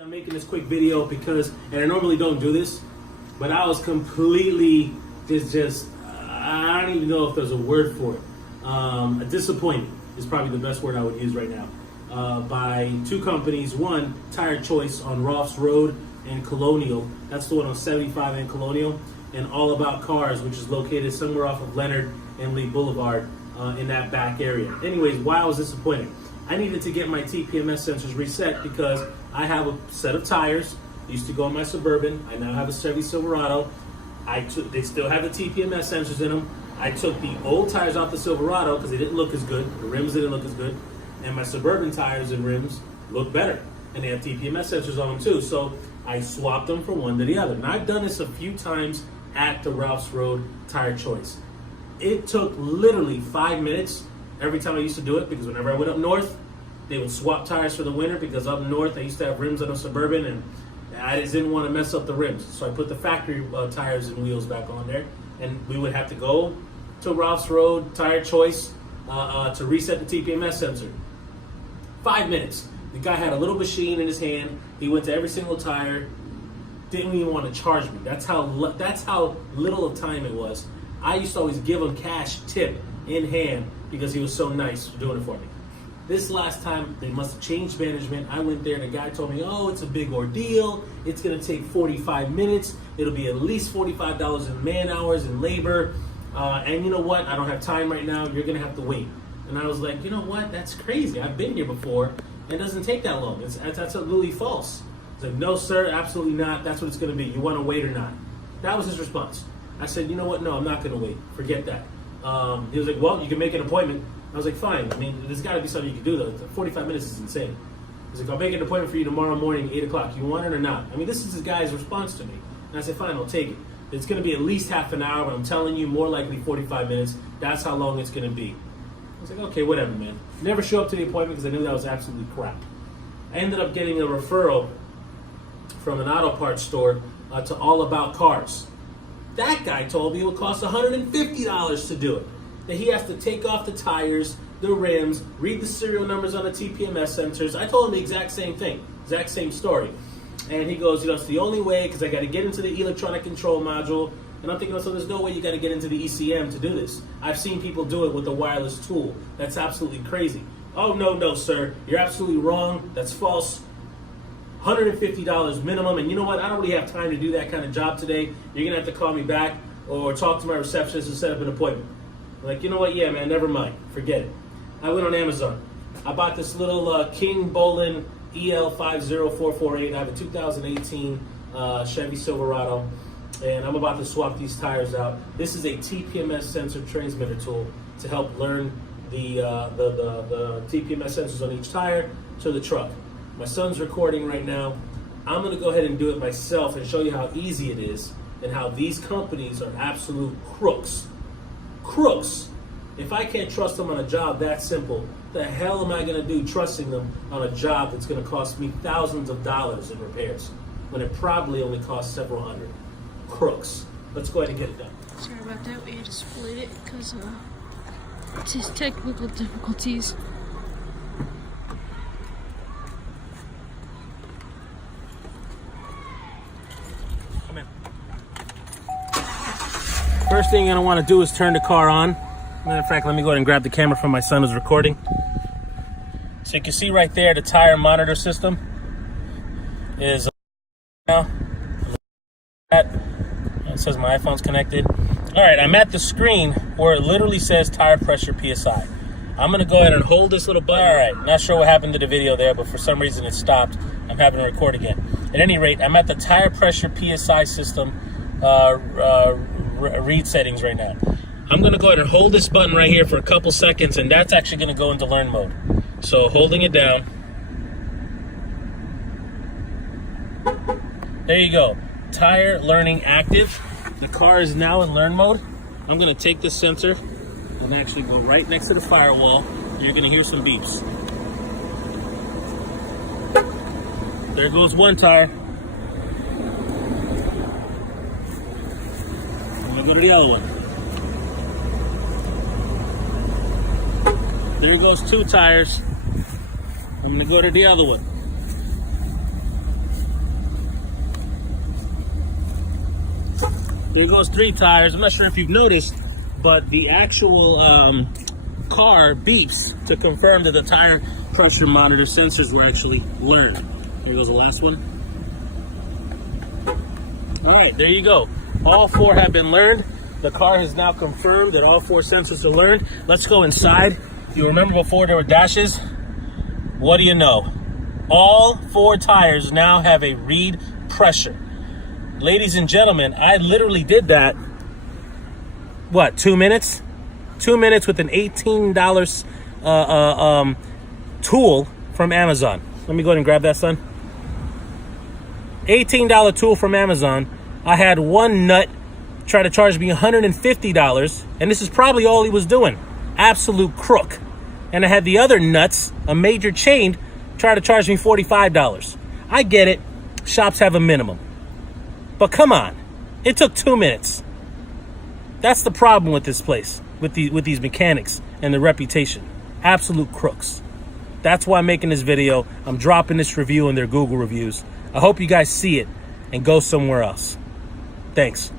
I'm making this quick video because, and I normally don't do this, but I was completely I don't even know if there's a word for it. Disappointed is probably the best word I would use right now. By two companies. One, Tire Choice on Ross Road and Colonial. That's the one on 75 and Colonial. And All About Cars, which is located somewhere off of Leonard and Lee Boulevard in that back area. Anyways, why I was disappointed. I needed to get my TPMS sensors reset because I have a set of tires. I used to go on my Suburban. I now have a Chevy Silverado. They still have the TPMS sensors in them. I took the old tires off the Silverado because they didn't look as good. The rims didn't look as good. And my Suburban tires and rims look better. And they have TPMS sensors on them too. So I swapped them from one to the other. And I've done this a few times at the Ralph's Road Tire Choice. It took literally 5 minutes every time I used to do it, because whenever I went up north, they would swap tires for the winter, because up north I used to have rims on a Suburban and I just didn't want to mess up the rims. So I put the factory tires and wheels back on there, and we would have to go to Ralph's Road Tire Choice to reset the TPMS sensor. 5 minutes. The guy had a little machine in his hand. He went to every single tire. Didn't even want to charge me. That's how little of time it was. I used to always give him cash tip in hand because he was so nice for doing it for me. This last time, they must have changed management. I went there and the guy told me, oh, it's a big ordeal. It's going to take 45 minutes. It'll be at least $45 in man hours and labor. And you know what? I don't have time right now. You're going to have to wait. And I was like, you know what? That's crazy. I've been here before. It doesn't take that long. That's absolutely false. It's like, no, sir, absolutely not. That's what it's going to be. You want to wait or not? That was his response. I said, you know what? No, I'm not going to wait. Forget that. He was like, well, you can make an appointment. I was like, fine. I mean, there's got to be something you can do, though. 45 minutes is insane. He's like, I'll make an appointment for you tomorrow morning, 8 o'clock. You want it or not? I mean, this is this guy's response to me. And I said, fine, I'll take it. It's going to be at least half an hour, but I'm telling you, more likely 45 minutes. That's how long it's going to be. I was like, okay, whatever, man. Never show up to the appointment because I knew that was absolutely crap. I ended up getting a referral from an auto parts store to All About Cars. That guy told me it would cost $150 to do it. That he has to take off the tires, the rims, read the serial numbers on the TPMS sensors. I told him the exact same thing, exact same story. And he goes, it's the only way because I got to get into the electronic control module. And I'm thinking, so there's no way you got to get into the ECM to do this. I've seen people do it with a wireless tool. That's absolutely crazy. Oh, no, sir. You're absolutely wrong. That's false. $150 minimum. And you know what? I don't really have time to do that kind of job today. You're going to have to call me back or talk to my receptionist and set up an appointment. I'm like, you know what? Yeah, man, never mind. Forget it. I went on Amazon. I bought this little King Bolin EL50448. I have a 2018 Chevy Silverado. And I'm about to swap these tires out. This is a TPMS sensor transmitter tool to help learn the TPMS sensors on each tire to the truck. My son's recording right now. I'm going to go ahead and do it myself and show you how easy it is and how these companies are absolute crooks. Crooks. If I can't trust them on a job that simple, the hell am I going to do trusting them on a job that's going to cost me thousands of dollars in repairs when it probably only costs several hundred? Crooks. Let's go ahead and get it done. Sorry about that. We had to split it because it's his technical difficulties. Come in. First thing you're going to want to do is turn the car on. Matter of fact, let me go ahead and grab the camera from my son who's recording. So you can see right there, the tire monitor system is now. It says my iPhone's connected. All right, I'm at the screen where it literally says tire pressure PSI. I'm going to go ahead and hold this little button. All right, not sure what happened to the video there, but for some reason it stopped. I'm having to record again. At any rate, I'm at the tire pressure PSI system read settings right now. I'm going to go ahead and hold this button right here for a couple seconds, and that's actually going to go into learn mode. So holding it down. There you go. Tire learning active. The car is now in learn mode. I'm going to take this sensor and actually go right next to the firewall. You're going to hear some beeps. There goes one tire. I'm going to go to the other one. There goes two tires. I'm going to go to the other one. Here goes 3 tires. I'm not sure if you've noticed, but the actual car beeps to confirm that the tire pressure monitor sensors were actually learned. Here goes the last one. All right, there you go. All 4 have been learned. The car has now confirmed that all 4 sensors are learned. Let's go inside. You remember before there were dashes? What do you know? All 4 tires now have a read pressure. Ladies and gentlemen, I literally did that, what, 2 minutes? 2 minutes with an $18 tool from Amazon. Let me go ahead and grab that, son. $18 tool from Amazon. I had one nut try to charge me $150, and this is probably all he was doing. Absolute crook. And I had the other nuts, a major chain, try to charge me $45. I get it. Shops have a minimum. But come on. It took 2 minutes. That's the problem with this place, with these mechanics and the reputation. Absolute crooks. That's why I'm making this video. I'm dropping this review in their Google reviews. I hope you guys see it and go somewhere else. Thanks.